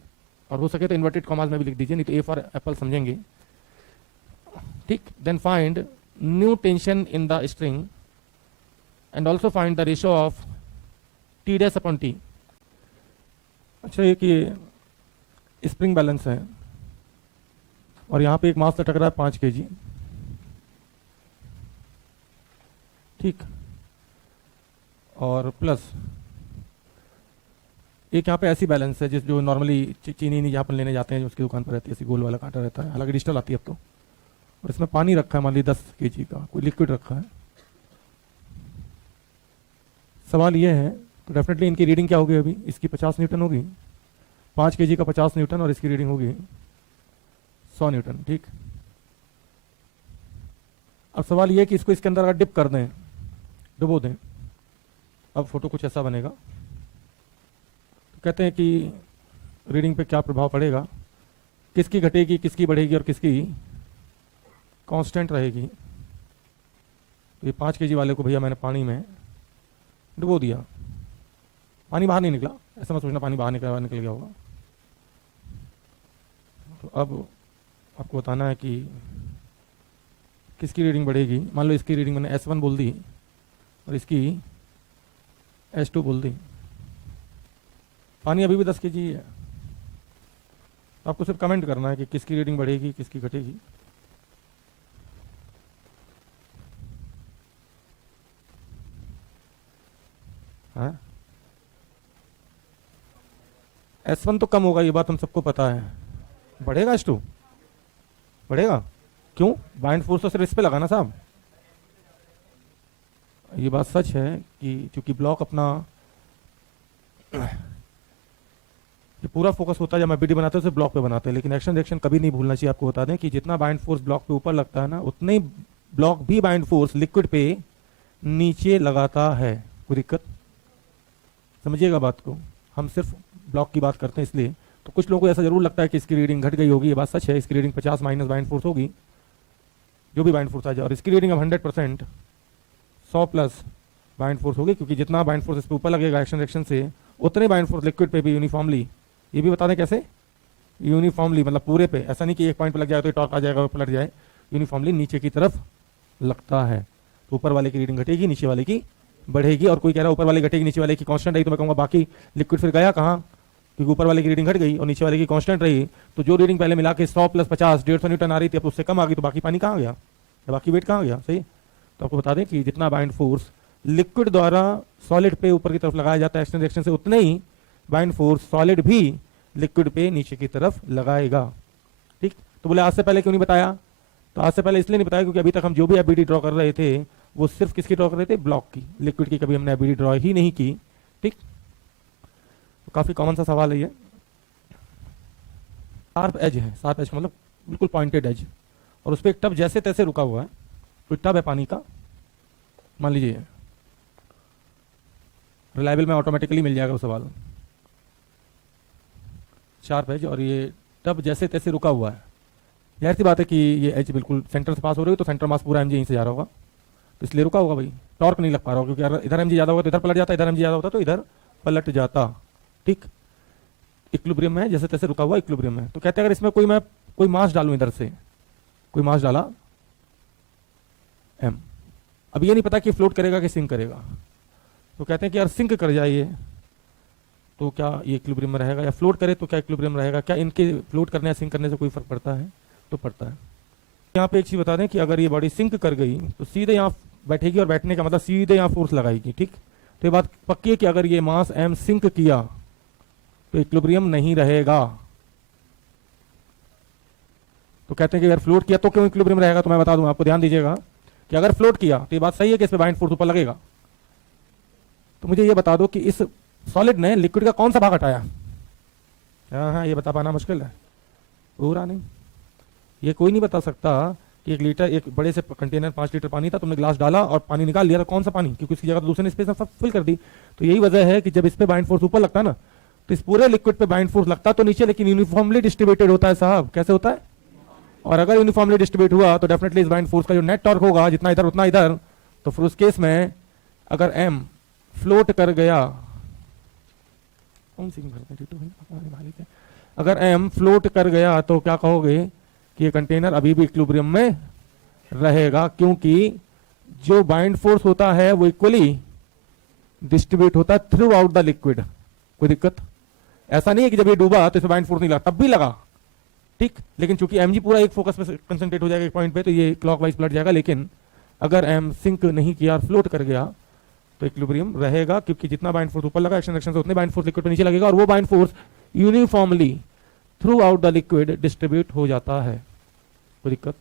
और हो सके तो inverted commas में भी लिख दीजिए, नहीं तो A फॉर एप्पल समझेंगे, ठीक। Then find new tension in the string and also find the ratio of t dash upon t. अच्छा, ये कि स्प्रिंग बैलेंस है और यहां पे एक मास लटक रहा है 5 kg, ठीक, और प्लस एक यहाँ पे ऐसी बैलेंस है जिस जो नॉर्मली चीनी नहीं जहाँ पर लेने जाते हैं, जो उसकी दुकान पर रहती है, ऐसी गोल वाला कांटा रहता है, हालांकि डिजिटल आती है अब तो, और इसमें पानी रखा है, मान लीजिए 10 kg का कोई लिक्विड रखा है। सवाल यह है, तो डेफिनेटली इनकी रीडिंग क्या होगी, अभी इसकी 50 न्यूटन होगी, 5 kg का 50 न्यूटन, और इसकी रीडिंग होगी 100 न्यूटन, ठीक। अब सवाल यह है कि इसको इसके अंदर अगर डिप कर दें, डुबो दें, अब फोटो कुछ ऐसा बनेगा। तो कहते हैं कि रीडिंग पे क्या प्रभाव पड़ेगा, किसकी घटेगी, किसकी बढ़ेगी और किसकी कांस्टेंट रहेगी। तो ये 5 kg वाले को भैया मैंने पानी में डुबो दिया, पानी बाहर नहीं निकला, ऐसा मत सोचना पानी बाहर निकल गया होगा। तो अब आपको बताना है कि किसकी रीडिंग बढ़ेगी। मान लो इसकी रीडिंग मैंने S1 बोल दी और इसकी S2 बोल दी, पानी अभी भी 10 kg है। आपको सिर्फ कमेंट करना है कि किसकी रीडिंग बढ़ेगी, किसकी घटेगी। हाँ, S1 तो कम होगा, ये बात हम सबको पता है। बढ़ेगा S2, बढ़ेगा, क्यों? बाइंड फोर्स तो सिर्फ इस पे लगा ना साहब। ये बात सच है कि चूंकि ब्लॉक अपना ये पूरा फोकस होता है जब एबीडी बनाते हैं सिर्फ ब्लॉक पे बनाते हैं, लेकिन एक्शन रिएक्शन कभी नहीं भूलना चाहिए। आपको बता दें कि जितना बाइंड फोर्स ब्लॉक पे ऊपर लगता है ना, उतने ही ब्लॉक भी बाइंड फोर्स लिक्विड पे नीचे लगाता है। कोई दिक्कत? समझिएगा बात को, हम सिर्फ ब्लॉक की बात करते हैं इसलिए। तो कुछ लोगों को ऐसा जरूर लगता है कि इसकी रीडिंग घट गई होगी, ये बात सच है। इसकी रीडिंग 50 माइनस बाइंड फोर्स होगी, जो भी बाइंड फोर्स आ जाए, और इसकी रीडिंग अब 100% 100 प्लस बाइंड फोर्स होगी, क्योंकि जितना बाइंड फोर्स इस पर ऊपर लगेगा एक्शन रिएक्शन से, उतने बाइंड फोर्स लिक्विड पे भी यूनिफॉर्मली, ये भी बता दें कैसे, यूनिफॉर्मली मतलब पूरे पे, ऐसा नहीं कि एक पॉइंट पे लग जाए तो टॉर्क आ जाएगा और पलट जाए, यूनिफॉर्मली नीचे की तरफ लगता है। तो ऊपर वाले की रीडिंग घटेगी, नीचे वाले की बढ़ेगी। और कोई कह रहा है ऊपर वाले घटेगी नीचे वाले की कांस्टेंट रही, तो मैं कहूँगा बाकी लिक्विड फिर गया कहाँ, क्योंकि ऊपर वाले की रीडिंग घट गई और नीचे वाले की कांस्टेंट रही। तो जो रीडिंग पहले मिला के 100 प्लस 50 150 न्यूटन आ रही थी, अब उससे कम आ गई, तो बाकी पानी कहाँ गया, बाकी वेट कहाँ गया। सही। तो आपको बता दें कि जितना बाइंड फोर्स लिक्विड द्वारा सॉलिड पे ऊपर की तरफ लगाया जाता है एक्शन रिएक्शन से, उतने ही बाइंड फोर्स सॉलिड भी लिक्विड पे नीचे की तरफ लगाएगा। ठीक। तो बोले आज से पहले क्यों नहीं बताया? तो आज से पहले इसलिए नहीं बताया क्योंकि अभी तक हम जो भी एबीडी ड्रॉ कर रहे थे वो सिर्फ किसकी ड्रॉ कर रहे थे, ब्लॉक की। लिक्विड की कभी हमने एबीडी ड्रॉ ही नहीं की। ठीक। तो काफी कॉमन सा सवाल है ये। शार्प एज है, शार्प एज मतलब बिल्कुल पॉइंटेड एज, और उस पर एक टब जैसे तैसे रुका हुआ है। कोई टब है पानी का, मान लीजिए, रिलायबल में ऑटोमेटिकली मिल जाएगा वो सवाल। शार्प एज और ये टब जैसे तैसे रुका हुआ है। जाहिर सी बात है कि ये एज बिल्कुल सेंटर से पास हो रही है, तो सेंटर मास पूरा एमजी यहीं से जा रहा होगा, तो इसलिए रुका होगा भाई। टॉर्क नहीं लग पा रहा होगा क्योंकि इधर एमजी ज्यादा होगा तो इधर पलट जाता, इधर एमजी ज्यादा होता तो इधर पलट जाता। ठीक। इक्विलिब्रियम में जैसे तैसे रुका हुआ, इक्विलिब्रियम में। तो कहते हैं अगर इसमें कोई मास डालूं, इधर से कोई मास डाला एम, अब ये नहीं पता कि फ्लोट करेगा कि सिंक करेगा। तो कहते हैं कि यार सिंक कर जाइए, तो क्या ये इक्विलिब्रियम में रहेगा, या फ्लोट करे तो क्या इक्विलिब्रियम रहेगा, क्या इनके फ्लोट करने या सिंक करने से कोई फर्क पड़ता है? तो पड़ता है। यहाँ पे एक चीज बता दें कि अगर ये बॉडी सिंक कर गई तो सीधे यहाँ बैठेगी, और बैठने का मतलब सीधे यहाँ फोर्स लगाएगी, ठीक। तो ये बात पक्की है कि अगर ये मास m सिंक किया तो इक्विलिब्रियम नहीं रहेगा। तो कहते हैं कि अगर फ्लोट किया तो क्यों इक्विलिब्रियम रहेगा, तो मैं बता दूं आपको, ध्यान दीजिएगा कि अगर फ्लोट किया तो ये बात सही है कि इस पे बाइंड फोर्स ऊपर लगेगा। तो मुझे ये बता दो कि इस सॉलिड ने लिक्विड का कौन सा भाग हटाया? हाँ, ये बता पाना मुश्किल है, पूरा नहीं। ये कोई नहीं बता सकता कि 1 लीटर, एक बड़े से कंटेनर 5 लीटर पानी था, तुमने ग्लास डाला और पानी निकाल लिया, तो कौन सा पानी? क्योंकि उसकी जगह तो दूसरे ने स्पेस में फिल कर दी। तो यही वजह है कि जब इस पे बाइंड फोर्स ऊपर लगता है ना, तो इस पूरे लिक्विड पे बाइंड फोर्स लगता तो नीचे, लेकिन यूनिफॉर्मली डिस्ट्रीब्यूटेड होता है साहब। कैसे होता है? और अगर यूनिफॉर्मली डिस्ट्रीब्यूट हुआ तो डेफिनेटली इस बाइंड फोर्स का जो नेट टॉर्क होगा, जितना इधर उतना इधर, तो फिर उस केस में अगर m फ्लोट कर गया, अगर m फ्लोट कर गया तो क्या कहोगे कि ये कंटेनर अभी भी इक्विलिब्रियम में रहेगा, क्योंकि जो बाइंड फोर्स होता है वो इक्वली डिस्ट्रीब्यूट होता है थ्रू आउट द लिक्विड। कोई दिक्कत? ऐसा नहीं है कि जब ये डूबा तो इसमें बाइंड फोर्स नहीं लगा, तब भी लगा, ठीक। लेकिन चूंकि mg पूरा एक फोकस पे कंसंट्रेट हो जाएगा एक पॉइंट पे, तो ये क्लॉकवाइज पलट जाएगा। लेकिन अगर m सिंक नहीं किया, फ्लोट कर गया, तो इक्विलिब्रियम रहेगा, क्योंकि जितना बाइंड फोर्स ऊपर लगा एक्शन रिएक्शन से, उतने बाइंड फोर्स लिक्विड पे नीचे लगेगा, और वो bind force uniformly through out the liquid distribute हो जाता है। कोई दिक्कत?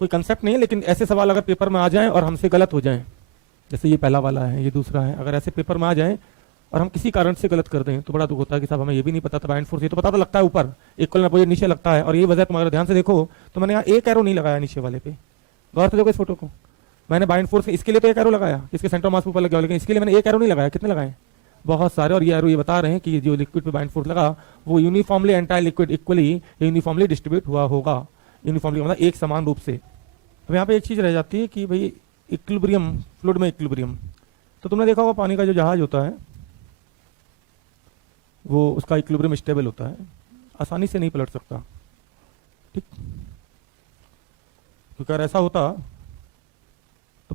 कोई कंसेप्ट नहीं है, लेकिन ऐसे सवाल अगर पेपर में आ जाएं और हमसे गलत हो जाएं, जैसे ये पहला वाला है, ये दूसरा है, अगर ऐसे पेपर में आ जाएं और हम किसी कारण से गलत कर दें तो बड़ा दुख होता है कि साहब हमें ये भी नहीं पता था बाइंड फोर्स, ये तो पता तो लगता है ऊपर, इक्वल अपोजिट नीचे लगता है। और ये वजह तुम अगर ध्यान से देखो तो मैंने यहाँ एक एरो नहीं लगाया नीचे वाले पे, गौर से देखो इस फोटो को। मैंने बाइंड फोर्स इसके लिए तो एक एरो लगाया, इसके सेंटर मास ऊपर लग गया, लेकिन इसके लिए मैंने एक एरो नहीं लगाया। कितने लगाए? बहुत सारे। और ये एरो ये बता रहे हैं कि जो लिक्विड पे बाइंड फोर्स लगा वो uniformly entire liquid equally uniformly distribute हुआ होगा। यूनिफॉर्मली मतलब एक समान रूप से। अब यहाँ पे एक चीज रह जाती है कि भाई इक्विलिब्रियम, फ्लूइड में इक्विलिब्रियम, तो तुमने देखा होगा पानी का जो जहाज होता है वो, उसका इक्विलिब्रियम स्टेबल होता है, आसानी से नहीं पलट सकता, ठीक। क्योंकि अगर ऐसा होता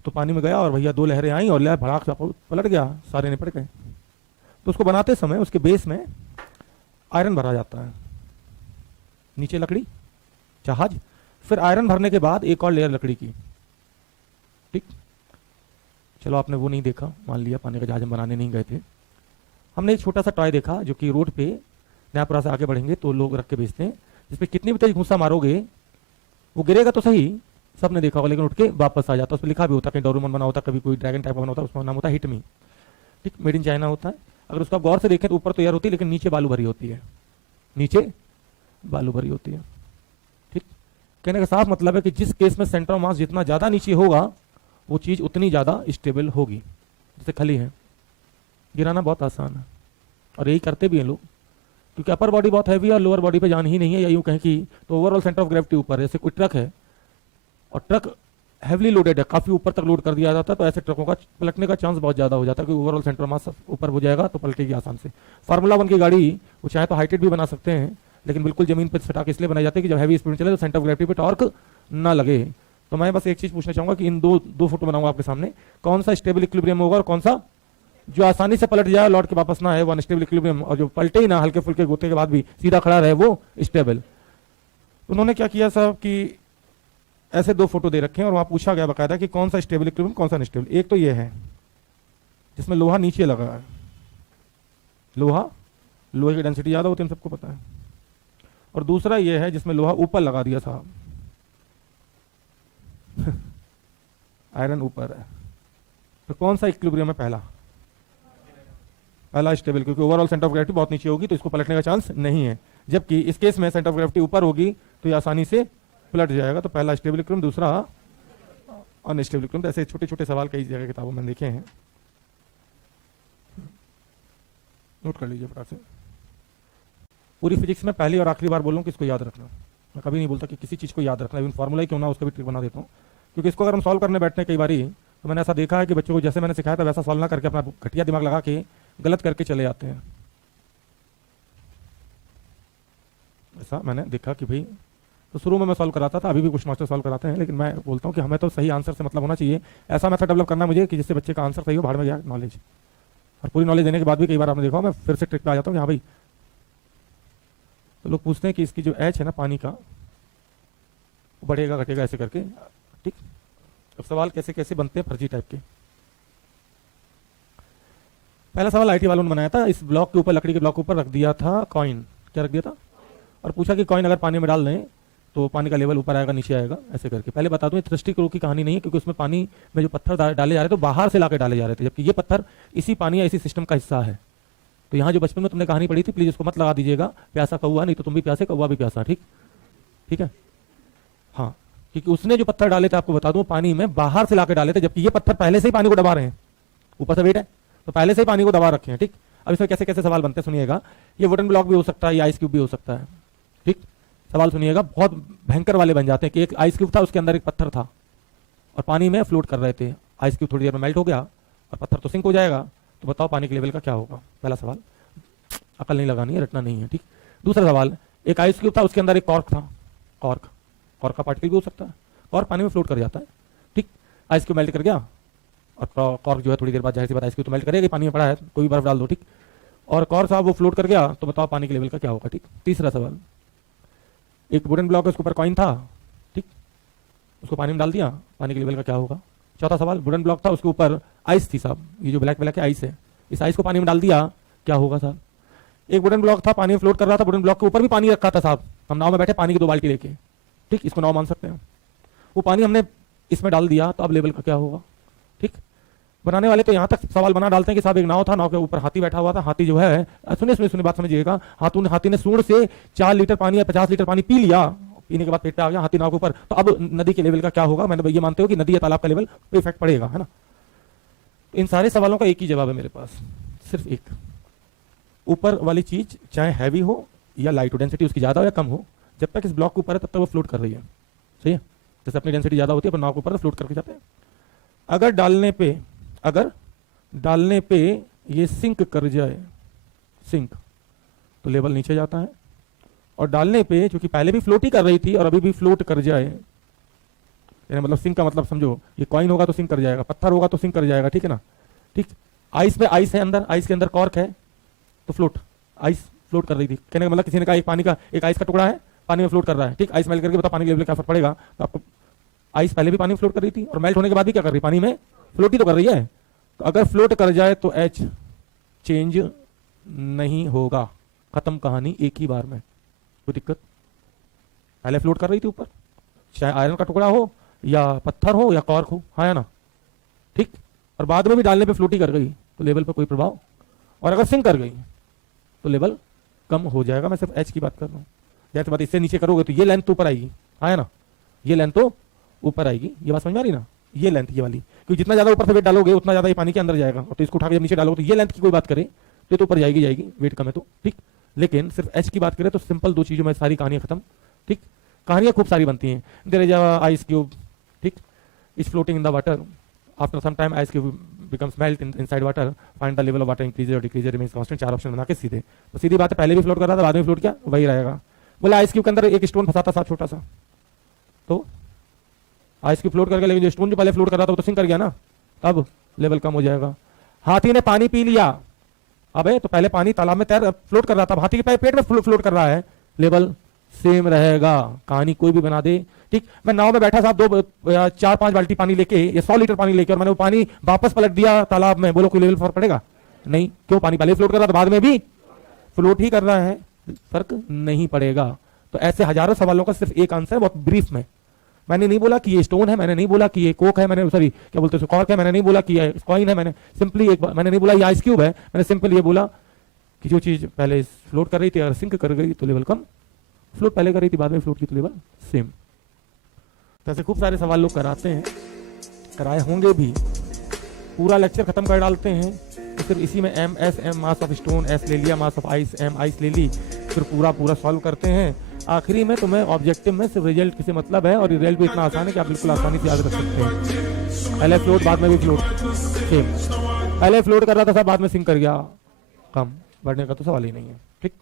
तो पानी में गया और भैया 2 लहरें आई और लहर भड़ाक पलट गया, सारे निपट गए। तो उसको बनाते समय उसके बेस में आयरन भरा जाता है, नीचे लकड़ी, जहाज, फिर आयरन भरने के बाद एक और लेयर लकड़ी की, ठीक। चलो आपने वो नहीं देखा, मान लिया पानी का जहाज हम बनाने नहीं गए थे। हमने एक छोटा सा टॉय देखा जो कि रोड पे नयापुरा से आगे बढ़ेंगे तो लोग रख के बेचते हैं, जिसपे कितनी भी तेज घुसा मारोगे वो गिरेगा तो सही, सबने देखा होगा, लेकिन उठ के वापस आ जाता है। उस पर लिखा भी होता है, कहीं डोरेमोन बना होता है, कभी कोई ड्रैगन टाइप का बना होता है, उसका नाम होता है हिट मी, ठीक। मेड इन चाइना होता है। अगर उसको आप गौर से देखें तो ऊपर तो एयर होती है, लेकिन नीचे बालू भरी होती है, नीचे बालू भरी होती है, ठीक। कहने का साफ मतलब है कि जिस केस में सेंटर ऑफ मास जितना ज्यादा नीचे होगा वो चीज उतनी ज्यादा स्टेबल होगी। जैसे खली है, गिराना बहुत आसान है और यही करते भी हैं लोग, क्योंकि अपर बॉडी बहुत हैवी है और लोअर बॉडी पे जान ही नहीं है, या यूं कहें कि तो ओवरऑल सेंटर ऑफ ग्रेविटी ऊपर है। जैसे कोई ट्रक है और ट्रक हैवली लोडेड है, काफी ऊपर तक लोड कर दिया जाता है, तो ऐसे ट्रकों का पलटने का चांस बहुत ज्यादा हो जाता है, क्योंकि ओवरऑल सेंटर ऑफ मास ऊपर हो जाएगा तो पलटेगी आसान से। फार्मूला 1 की गाड़ी वो चाहे तो हाइटेड भी बना सकते हैं, लेकिन बिल्कुल जमीन पर सटा के इसलिए बनाई जाती है कि जब हैवी स्पीड में चले तो सेंटर ऑफ ग्रेविटी पे टॉर्क ना लगे। तो मैं बस एक चीज पूछना चाहूंगा कि इन दो फोटो बनाऊंगा आपके सामने, कौन सा स्टेबल इक्विलिब्रियम होगा और कौन सा जो आसानी से पलट जाए लौट के वापस ना आए वो अनस्टेबल इक्विलिब्रियम, और जो पलटे ही ना हल्के फुल्के गोते के बाद भी सीधा खड़ा रहे वो स्टेबल। उन्होंने क्या किया साहब कि ऐसे 2 फोटो दे रखे हैं और वहां पूछा गया बकायदा कि कौन सा स्टेबल इक्विलिब्रियम कौन सा अनस्टेबल। एक तो ये है जिसमें लोहा नीचे लगा है, लोहे की डेंसिटी ज्यादा होती है, सबको पता है। और दूसरा ये है जिसमें लोहा ऊपर लगा दिया साहब आयरन ऊपर है। तो कौन सा इक्विलिब्रियम है? पहला स्टेबल, क्योंकि ओवरऑल सेंटर ऑफ ग्रेविटी बहुत नीचे होगी तो इसको पलटने का चांस नहीं है, जबकि इस केस में सेंटर ऑफ ग्रेविटी ऊपर होगी तो ये आसानी से पलट जाएगा। तो पहला स्टेबल इक्विलिब्रियम, दूसरा अनस्टेबल इक्विलिब्रियम। तो ऐसे छोटे छोटे सवाल कई जगह किताबों में देखे हैं, नोट कर लीजिए फटाक से। पूरी फिजिक्स में पहली और आखिरी बार बोलूँ कि इसको याद रखना, मैं कभी नहीं बोलता कि किसी चीज को याद रखना, इवन फॉर्मूला ही क्यों ना उसका भी ट्रिक बना देता हूँ, क्योंकि इसको अगर हम सॉल्व करने बैठते हैं कई बारी तो मैंने ऐसा देखा है कि बच्चों को जैसे मैंने सिखाया था वैसा सॉल्व ना करके अपना घटिया दिमाग लगा के गलत करके चले जाते हैं। ऐसा मैंने देखा कि भाई, तो शुरू में मैं सॉल्व कराता था, अभी भी कुछ मास्टर सॉल्व कराते हैं, लेकिन मैं बोलता हूँ कि हमें तो सही आंसर से मतलब होना चाहिए। ऐसा मेथड डेवलप करना मुझे कि जिससे बच्चे का आंसर सही हो, भाड़ में गया नॉलेज। और पूरी नॉलेज देने के बाद भी कई बार आपने देखा, मैं फिर से ट्रिक पे आ जाता हूँ कि हाँ भाई, तो लोग पूछते हैं कि इसकी जो एच है ना पानी का, वो बढ़ेगा घटेगा ऐसे करके, ठीक। अब सवाल कैसे कैसे बनते हैं फर्जी टाइप के। पहला सवाल आईटी वालों ने बनाया था, इस ब्लॉक के ऊपर, लकड़ी के ब्लॉक के ऊपर रख दिया था कॉइन, क्या रख दिया था, और पूछा कि कॉइन अगर पानी में डाल दें तो पानी का लेवल ऊपर आएगा नीचे आएगा, ऐसे करके। पहले बता दूं, सृष्टि करो की कहानी नहीं है, क्योंकि उसमें पानी में जो पत्थर डाले जा रहे थे, तो बाहर से लाकर डाले जा रहे थे, जबकि ये पत्थर इसी पानी या इसी सिस्टम का हिस्सा है। तो यहाँ जो बचपन में तुमने कहानी पढ़ी थी, प्लीज उसको मत लगा दीजिएगा, प्यासा कौआ, नहीं तो तुम भी प्यासे, कौआ भी प्यासा, ठीक, ठीक है। हाँ, क्योंकि उसने जो पत्थर डाले थे, आपको बता दूं, पानी में बाहर से लाकर डाले थे, जबकि ये पत्थर पहले से ही पानी को दबा रहे हैं, ऊपर से वेट है तो पहले से ही पानी को दबा रखे हैं, ठीक। अब इसमें कैसे कैसे सवाल बनते हैं सुनिएगा। ये वुडन ब्लॉक भी हो सकता है, ये आइस क्यूब भी हो सकता है, ठीक। सवाल सुनिएगा, बहुत भयंकर वाले बन जाते हैं कि एक आइस क्यूब था, उसके अंदर एक पत्थर था और पानी में फ्लोट कर रहे थे, आइस क्यूब थोड़ी देर में मेल्ट हो गया और पत्थर तो सिंक हो जाएगा, तो बताओ पानी के लेवल का क्या होगा। पहला सवाल, अकल नहीं लगानी है, रटना नहीं है, ठीक। दूसरा सवाल, एक आइस क्यूब था, उसके अंदर एक कॉर्क था, कॉर्क का पार्टिकल भी हो सकता है, कॉर्क पानी में फ्लोट कर जाता है, ठीक। आइस क्यूब मेल्ट कर गया और कॉर्क जो है थोड़ी देर बाद जाहिर सी बात आइस क्यूब तो मेल्ट करेगा, पानी में पड़ा है, कोई बर्फ डाल दो, ठीक। और कॉर्क साहब वो फ्लोट कर गया, तो बताओ पानी के लेवल का क्या होगा, ठीक। तीसरा सवाल, एक वुडन ब्लॉक है, उसके ऊपर कॉइन था, ठीक, उसको पानी में डाल दिया, पानी के लेवल का क्या होगा। चौथा सवाल, वुडन ब्लॉक था, उसके ऊपर आइस थी साहब, ये जो ब्लैक ब्लैक है आइस है, इस आइस को पानी में डाल दिया, क्या होगा साहब। एक वुडन ब्लॉक था, पानी में फ्लोट कर रहा था, वुडन ब्लॉक के ऊपर भी पानी रखा था साहब, हम नाव में बैठे पानी की 2 बाल्टी लेके, ठीक, इसको नाव मान सकते हैं। वो पानी हमने इसमें डाल दिया, तो अब लेवल का क्या होगा, ठीक। बनाने वाले तो यहाँ तक सवाल बना डालते हैं कि साहब एक नाव था, नाव के ऊपर हाथी बैठा हुआ था, हाथी जो है, सुनिए सुनिए सुनिए बात समझिएगा, हाथी ने सूंड से 4 लीटर पानी या 50 लीटर पानी पी लिया, पीने के बाद पेट पे आ गया हाथी नाव के ऊपर, तो अब नदी के लेवल का क्या होगा। मैंने ये मानते हो कि नदी या तालाब का लेवल पे इफेक्ट पड़ेगा, है ना। इन सारे सवालों का एक ही जवाब है मेरे पास, सिर्फ एक, ऊपर वाली चीज चाहे हैवी हो या लाइट हो, डेंसिटी उसकी ज्यादा हो या कम हो, जब तक इस ब्लॉक के ऊपर है तब तक वो फ्लोट कर रही है, सही है। जैसे अपनी डेंसिटी ज्यादा होती है, अपन नाव के ऊपर फ्लोट करके जाते हैं। अगर डालने पे ये सिंक कर जाए, सिंक, तो लेवल नीचे जाता है, और डालने पे चूंकि पहले भी फ्लोट ही कर रही थी और अभी भी फ्लोट कर जाए, मतलब सिंक का मतलब समझो, ये कॉइन होगा तो सिंक कर जाएगा, पत्थर होगा तो सिंक कर जाएगा, ठीक है ना, ठीक। आइस में आइस है अंदर, आइस के अंदर कॉर्क है, तो फ्लोट, आइस फ्लोट कर रही थी, कहने का मतलब किसी ने कहा एक पानी का, एक आइस का टुकड़ा है पानी में फ्लोट कर रहा है, ठीक। आइस मेल्ट करके बताओ पानी के लेवल क्या फर्क पड़ेगा। तो आपको आइस पहले भी पानी में फ्लोट कर रही थी और मेल्ट होने के बाद भी क्या कर रही है, पानी में फ्लोट ही तो कर रही है। तो अगर फ्लोट कर जाए तो एच चेंज नहीं होगा, खत्म कहानी एक ही बार में, कोई दिक्कत। पहले फ्लोट कर रही थी ऊपर, चाहे आयरन का टुकड़ा हो या पत्थर हो या कॉर्क हो, हाँ या ना, ठीक। और बाद में भी डालने पे फ्लोट ही कर गई तो लेवल पर कोई प्रभाव, और अगर सिंक कर गई तो लेवल कम हो जाएगा। मैं सिर्फ एच की बात कर रहा हूँ। जैसे बात इससे नीचे करोगे तो ये लेंथ ऊपर आएगी, हाँ या ना, ये लेंथ तो ऊपर आएगी, ये बात समझ में आ रही ना, ये लेंथ ये वाली, क्योंकि जितना ज्यादा ऊपर से वेट डालोगे उतना ज्यादा ये पानी के अंदर जाएगा, और तो इसको उठा के जब नीचे डालोगे तो ये लेंथ की कोई बात करें तो ऊपर जाएगी, वेट कम है तो, ठीक। लेकिन सिर्फ एच की बात करें तो सिंपल 2 चीजों में सारी कहानियां खत्म, ठीक। कहानियां खूब सारी बनती हैं, देयर इज आइस क्यूब, ठीक, is floating in the water, after some time ice cube becomes melt inside water, find the level of water increases or decreases remains constant। 4 option बना के सीधे, तो सीधी बात है, पहले भी फ्लोट कर रहा था बाद में फ्लोट किया, वही रहेगा। बोला आइस क्यूब के अंदर एक स्टोन फंसा था साहब, छोटा सा, तो आइस क्यूब फ्लोट करके, लेकिन जो स्टोन जो पहले फ्लोट कर रहा था वो तो सिंक कर गया ना, अब लेवल कम हो जाएगा। हाथी ने पानी पी लिया, अबे तो पहले पानी तालाब में तैर फ्लोट कर रहा था, हाथी के पेट में फ्लोट कर रहा है, लेवल सेम रहेगा, कहानी कोई भी बना दे, ठीक। मैं नाव में बैठा साहब 4-5 बाल्टी पानी लेके या 100 लीटर पानी लेके, और मैंने वो पानी वापस पलट दिया तालाब में, बोलो कोई लेवल फर्क पड़ेगा नहीं, क्यों, पानी पहले फ्लोट कर रहा था बाद में भी फ्लोट ही कर रहा है, फर्क नहीं पड़ेगा। तो ऐसे हजारों सवालों का सिर्फ एक आंसर है, बहुत ब्रीफ में। मैंने नहीं बोला कि ये स्टोन है, मैंने नहीं बोला कि ये कोक है, मैंने सॉरी क्या बोलते हैं कॉर्क है, मैंने नहीं बोला कि ये कॉइन है, मैंने सिंपली मैंने नहीं बोला ये आइस क्यूब है, मैंने सिंपल ये बोला कि जो चीज पहले फ्लोट कर रही थी अगर सिंक कर गई तो लेवल कम, फ्लोट पहले कर रही थी बाद में फ्लोट की तो लेवल सेम। तो ऐसे खूब सारे सवाल लोग कराते हैं, कराए होंगे भी, पूरा लेक्चर खत्म कर डालते हैं, तो सिर्फ इसी में m s m mass of stone, s ले लिया, mass of ice m ice ले ली, फिर पूरा सॉल्व करते हैं। आखिरी में तुम्हें ऑब्जेक्टिव में सिर्फ रिजल्ट किसे मतलब है, और रिजल्ट भी इतना आसान है कि आप बिल्कुल आसानी से याद रख सकते हैं। पहले फ्लोट बाद में भी फ्लोट सेम, पहले फ्लोट कर रहा था बाद में सिंक कर गया, कम बढ़ने का तो सवाल ही नहीं है, ठीक।